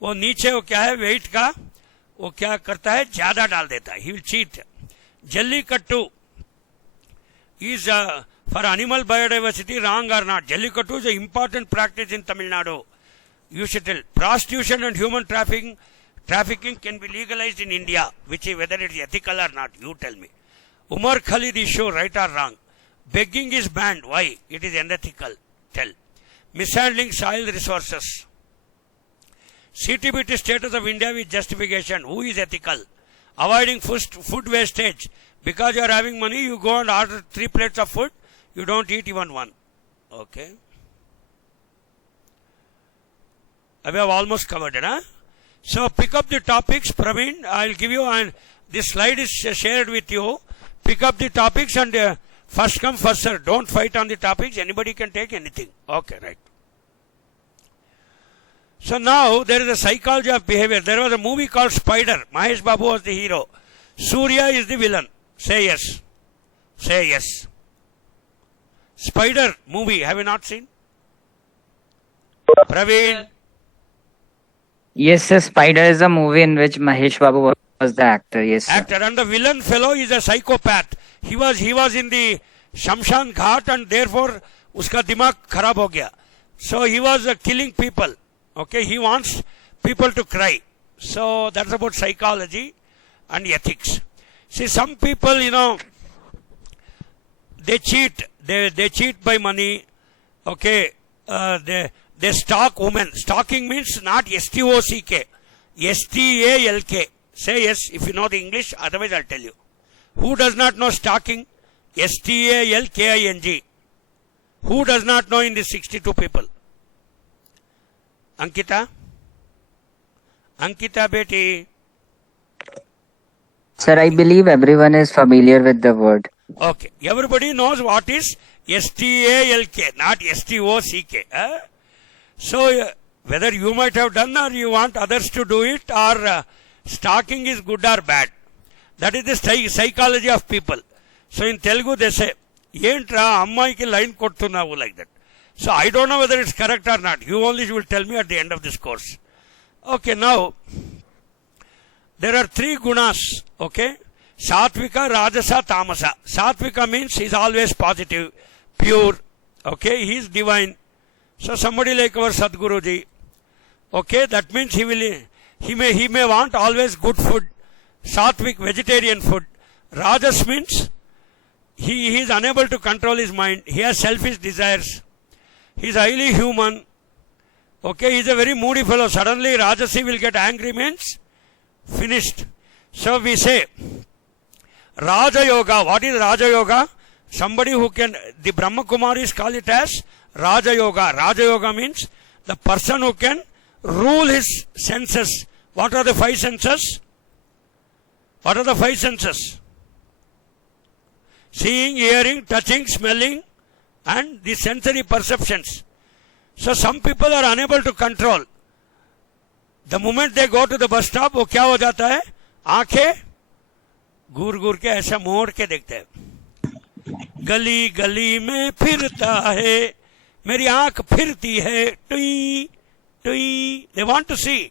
वो नीचे वो क्या है weight का, वो क्या करता है, ज्यादा डाल देता है. He will cheat. Jallikattu is for animal biodiversity wrong or not? Jallikattu is an important practice in Tamil Nadu. You should tell. Prostitution and human trafficking can be legalized in India, which is whether it is ethical or not. You tell me. Umar Khalid issue, right or wrong? Begging is banned. Why? It is unethical. Tell. Mishandling soil resources. CTBT status of India with justification. Who is ethical? avoiding food wastage. Because you are having money, you go and order 3 plates of food, you don't eat even one. Okay. We have almost covered it, huh? So pick up the topics, Praveen. I'll give you, and this slide is shared with you. Pick up the topics and first come, first serve. Don't fight on the topics. Anybody can take anything. Okay, right. So now there is a psychology of behavior. There was a movie called Spider. Mahesh Babu was the hero. Surya is the villain. Say yes. Say yes. Spider movie. Have you not seen? Praveen. Yes, sir. Spider is a movie in which Mahesh Babu was the actor. Yes, sir. Actor, and the villain fellow is a psychopath. He was in the Shamshan Ghat, and therefore uska dimag kharab ho gaya. So he was killing people. Okay, he wants people to cry. So that's about psychology and ethics. See, some people, they cheat. They cheat by money. Okay, they stalk women. Stalking means not S-T-O-C-K. S-T-A-L-K. Say yes if you know the English, otherwise I'll tell you. Who does not know stalking? S-T-A-L-K-I-N-G. Who does not know in the 62 people? Ankita? Ankita beti. Sir, I believe everyone is familiar with the word. Okay. Everybody knows what is S-T-A-L-K, not S-T-O-C-K. So, whether you might have done or you want others to do it, or stalking is good or bad. That is the psychology of people. So, in Telugu they say, Yentra ammaiki line kottunavu, like that. So, I don't know whether it's correct or not. You only will tell me at the end of this course. Okay, now, there are 3 gunas, okay? Satvika, Rajasa, Tamasa. Satvika means he is always positive, pure, okay? He is divine. So somebody like our Sadhguruji, okay, that means he may want always good food, Satvik, vegetarian food. Rajas means he is unable to control his mind. He has selfish desires. He is highly human. Okay, he is a very moody fellow. Suddenly Rajasi will get angry means finished. So we say Raja Yoga. What is Raja Yoga? Somebody who can, the Brahma Kumaris call it as Raja Yoga. Raja Yoga means the person who can rule his senses. What are the 5 senses? What are the 5 senses? Seeing, hearing, touching, smelling, and the sensory perceptions. So some people are unable to control. The moment they go to the bus stop, वो क्या हो जाता है? आंखें घूर घूर के ऐसा मोड़ के देखते हैं. गली गली में फिरता है, मेरी आंख फिरती है, टुई टुई. They want to see.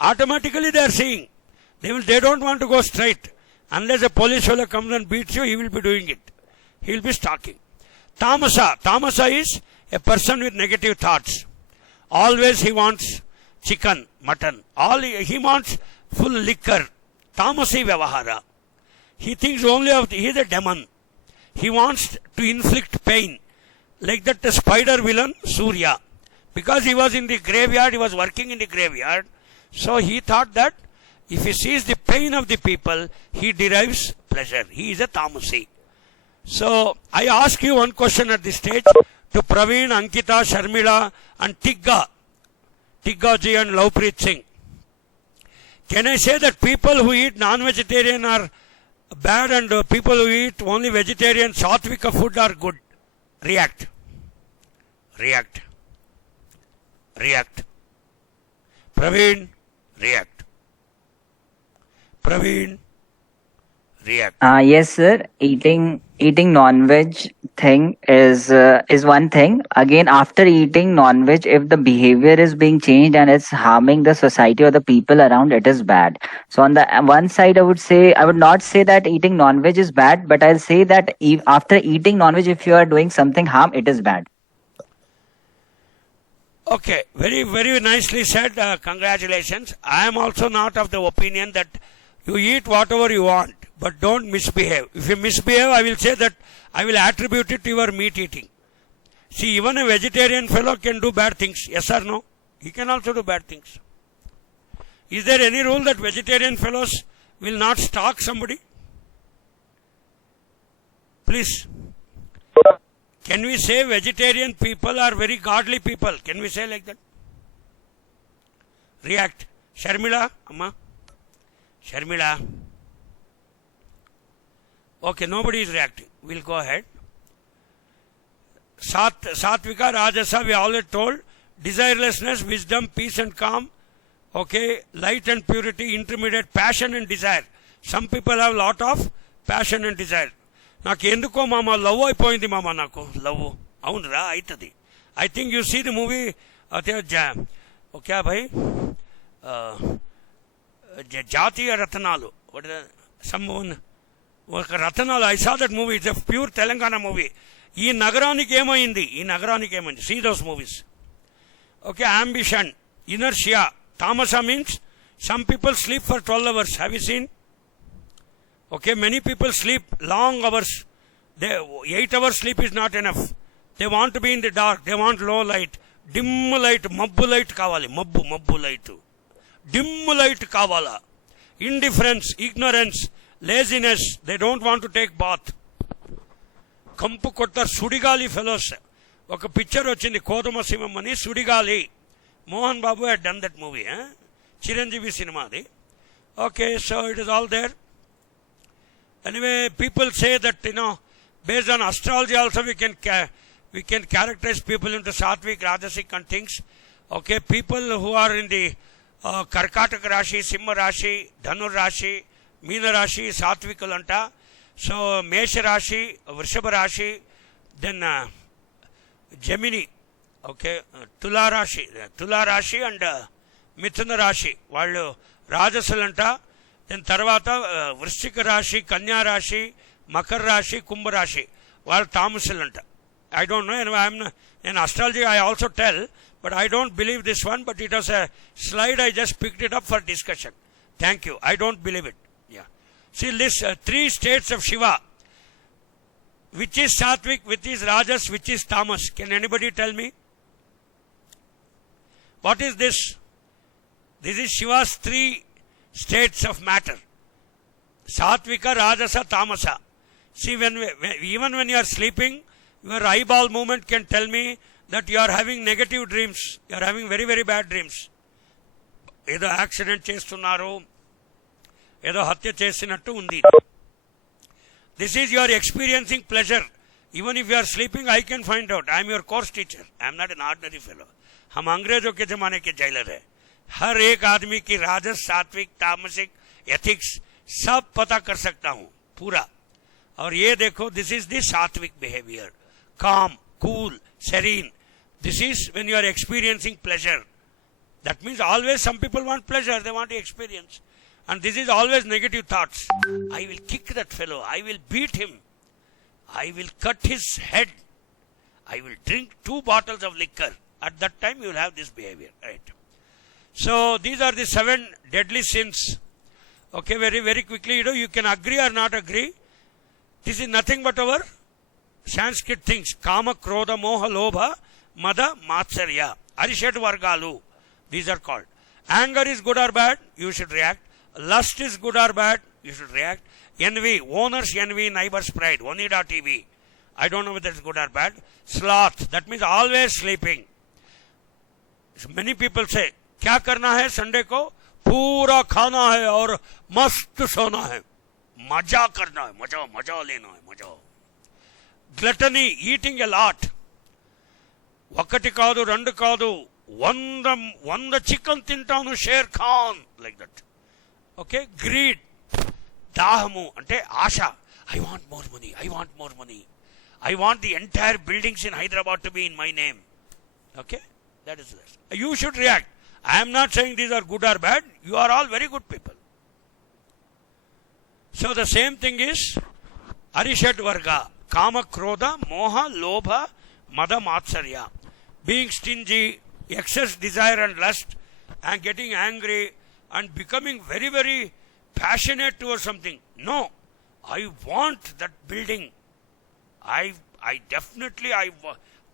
Automatically they are seeing. They don't want to go straight. Unless a police fellow comes and beats you, he will be doing it. He will be stalking. Tamasa. Tamasa is a person with negative thoughts. Always he wants chicken, mutton. He wants full liquor. Tamasi vyavahara. He thinks only of, he is a demon. He wants to inflict pain. Like that the spider villain, Surya. Because he was in the graveyard, he was working in the graveyard. So he thought that if he sees the pain of the people, he derives pleasure. He is a Tamasi. So I ask you one question at this stage to Praveen, Ankita, Sharmila and Tigga ji and Lovepreet Singh. Can I say that people who eat non-vegetarian are bad and people who eat only vegetarian, Satvika food are good? React. React. React. Praveen, react. Praveen, react. Yes, sir. Eating non-veg thing is one thing. Again, after eating non-veg, if the behavior is being changed and it's harming the society or the people around, it is bad. So on the one side, I would not say that eating non-veg is bad, but I'll say that after eating non-veg, if you are doing something harm, it is bad. Okay, very, very nicely said. Congratulations. I am also not of the opinion that you eat whatever you want, but don't misbehave. If you misbehave, I will say that I will attribute it to your meat eating. See, even a vegetarian fellow can do bad things. Yes or no? He can also do bad things. Is there any rule that vegetarian fellows will not stalk somebody? Please. Can we say vegetarian people are very godly people? Can we say like that? React. Sharmila, Amma. Sharmila. Okay, nobody is reacting. We'll go ahead. Satvika, Rajasa, we already told. Desirelessness, wisdom, peace and calm. Okay, light and purity, intermediate, passion and desire. Some people have lot of passion and desire. నాకు ఎందుకో మామ love అయిపోయింది మామ నాకు love అవునురా అవుతుంది I think you see the movie okay భాయ్ జాతీయ రత్నాలు ఒక రత్నాలు I saw that movie it's a pure Telangana movie Ee Nagaraniki Emaindi see those movies okay ambition inertia తామసా means some people sleep for 12 hours have you seen Okay, many people sleep long hours. 8 hours sleep is not enough. They want to be in the dark. They want low light. Dim light, mabbu light kavali. Mabbu light. Dim light kavala. Indifference, ignorance, laziness. They don't want to take bath. Kampu kottar Sudigali fellows. Oka picture ochindi Kodama Simamani Sudigali. Mohan Babu had done that movie. Chiranjeevi cinema. Okay, so it is all there. Anyway, people say that, based on astrology also we can characterize people into Satvik, Rajasic and things. Okay, people who are in the Karkataka Rashi, Simha Rashi, Dhanur Rashi, Meena Rashi, Satvikalanta. So, Mesha Rashi, Vrishabha Rashi, then Gemini, okay, Tula Rashi and Mithuna Rashi. While Rajasalanta, then తర్వాత వృశ్చిక రాశి కన్యా రాశి మకర రాశి కుంభరాశి వాళ్ళు తామసులు అంట I don't know నేను astrology I also tell but I don't believe this one but it was a slide I just picked it up for discussion thank you I don't believe it see list 3 states of Shiva, which is Satvik, which is Rajas, which is Tamas. Can anybody tell me what is this? This is Shiva's 3 states of matter. Satvika, Rajasa, Tamasa. See, even when you are sleeping, your eyeball movement can tell me that you are having negative dreams. You are having very, very bad dreams. Edo accident chestunnaru, edo hatya chesinattu undi. This is you are experiencing pleasure. Even if you are sleeping, I can find out. I am your course teacher. I am not an ordinary fellow. हम अंग्रेजों के जमाने के jailor है. हर एक आदमी की राजस, सात्विक, तामसिक, एथिक्स सब पता कर सकता हूं पूरा. और ये देखो, दिस इज द सात्विक behaviour, calm, cool, serene. This is when you are experiencing pleasure. That means always some people want pleasure, they want to experience. And this is always negative thoughts. I will kick that fellow, I will beat him, I will cut his head, I will drink 2 bottles of liquor. At that time you will have this behavior, right? So these are the 7 deadly sins. Okay, very, very quickly, you can agree or not agree. This is nothing but our Sanskrit things. Kama, Krodha, Moha, Lobha, Mada, Matsarya. Arishad Vargalu. These are called. Anger is good or bad, you should react. Lust is good or bad, you should react. Envy, owner's envy, neighbor's pride. Onida.tv. I don't know whether it's good or bad. Sloth, that means always sleeping. So many people say, क्या करना है Sunday को? पूरा खाना है और मस्त सोना है, मजा करना है, मजा लेना है, मजा. Gluttony, eating a lot. ఒకటి కాదు, 2 కాదు, 100 చికెన్ తింటాను, share Khan, like that. Okay, greed, దాహము అంటే ఆశ. I want more money. I want the entire buildings in Hyderabad to be in my name. Okay, that is this. You should react. I am not saying these are good or bad. You are all very good people. So the same thing is Arishad Varga. Kama, Krodha, Moha, Lobha, Mada, Matsarya. Being stingy, excess desire and lust, and getting angry and becoming very, very passionate towards something. No, I want that building. I definitely,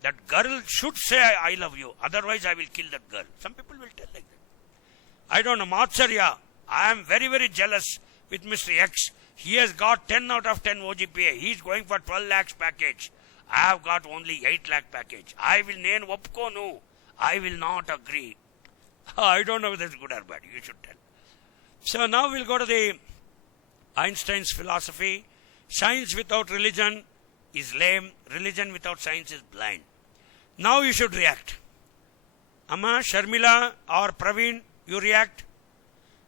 that girl should say I love you, otherwise I will kill that girl. Some people will tell like that. I don't know, Matsarya. I am very, very jealous with Mr. X. He has got 10 out of 10 OGPA. He is going for 12 lakhs package. I have got only 8 lakh package. I will name Opko no. I will not agree. I don't know whether it's good or bad. You should tell. So now we'll go to the Einstein's philosophy. Science without religion is lame. Religion without science is blind. Now you should react. Amma, Sharmila or Praveen, you react.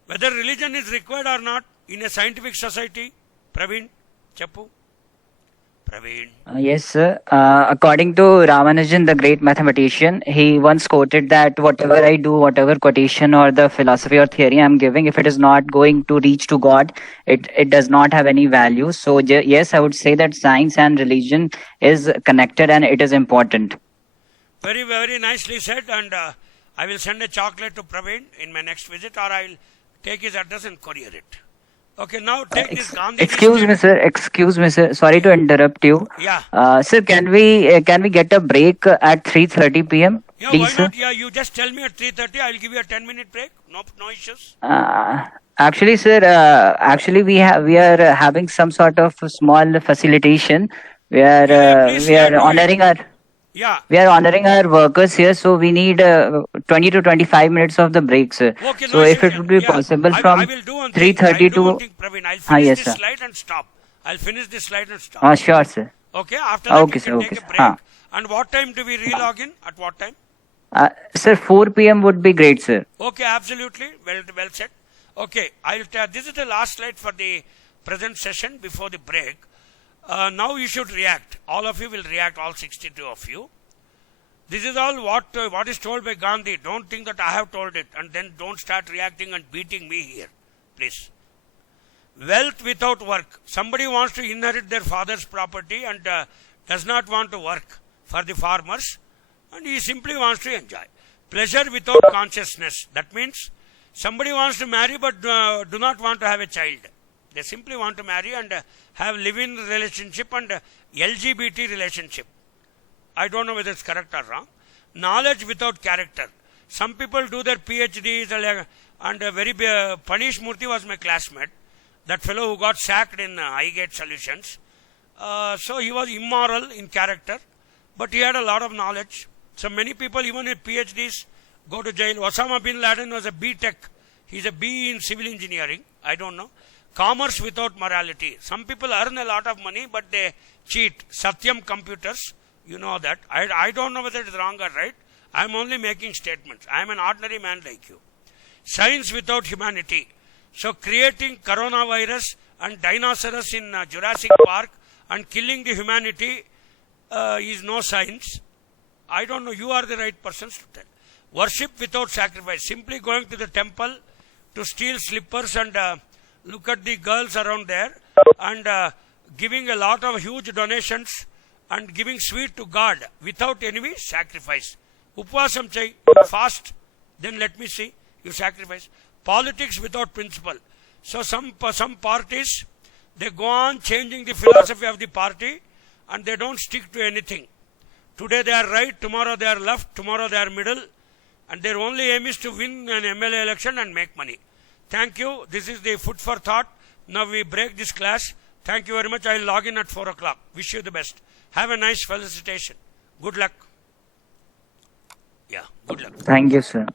Whether religion is required or not in a scientific society. Praveen, Chappu. Praveen. Yes, sir. According to Ramanujan, the great mathematician, he once quoted that whatever I do, whatever quotation or the philosophy or theory I'm giving, if it is not going to reach to God, it does not have any value. So, yes, I would say that science and religion is connected and it is important. Very, very nicely said. And I will send a chocolate to Praveen in my next visit, or I will take his address and courier it. Okay, now take this Gandhi. Excuse me, sir. Sorry to interrupt you. Yeah. Sir, can we get a break at 3:30 p.m. Yeah, please, why sir? not? Yeah, you just tell me at 3:30. I will give you a 10-minute break. No issues. Actually, sir, we are having some sort of small facilitation where please, we are yeah, honoring our. Yeah. We are honoring our workers here, so we need 20 to 25 minutes of the break, sir. Okay, So no if issues, it would be yeah. possible I from will do one thing. 3:30 I'll do one to... thing, Praveen. I'll finish yes, this sir. slide and stop. I'll finish this slide and stop. Sure, sir. Okay, after that Okay, we sir, can okay, take a sir. break. And what time do we re-log in? At what time? Sir, 4 p.m. would be great, sir. Okay, absolutely. Well said. Okay, this is the last slide for the present session before the break. Now you should react. All of you will react, all 62 of you. This is all what is told by Gandhi. Don't think that I have told it, and then don't start reacting and beating me here. Please. Wealth without work. Somebody wants to inherit their father's property and does not want to work for the farmers, and he simply wants to enjoy. Pleasure without consciousness. That means somebody wants to marry but do not want to have a child. They simply want to marry and have live-in relationship and LGBT relationship. I don't know whether it's correct or wrong. Knowledge without character. Some people do their PhDs and Panish Murthy was my classmate. That fellow who got sacked in iGate Solutions. So he was immoral in character, but he had a lot of knowledge. So many people, even with PhDs, go to jail. Osama bin Laden was a B.Tech. He's a B in civil engineering. I don't know. Commerce without morality. Some people earn a lot of money, but they cheat. Satyam Computers. You know that. I don't know whether it's wrong or right. I'm only making statements. I'm an ordinary man like you. Science without humanity. So creating coronavirus and dinosaurs in Jurassic Park and killing the humanity is no science. I don't know. You are the right persons to tell. Worship without sacrifice. Simply going to the temple to steal slippers and look at the girls around there and giving a lot of huge donations and giving sweet to God without any sacrifice. Upvasam chai, fast, then let me see, you sacrifice. Politics without principle. So some parties, they go on changing the philosophy of the party and they don't stick to anything. Today they are right, tomorrow they are left, tomorrow they are middle, and their only aim is to win an MLA election and make money. Thank you. This is the food for thought. Now we break this class. Thank you very much. I will log in at 4 o'clock. Wish you the best. Have a nice felicitation. Good luck. Yeah, good luck. Thank you, sir.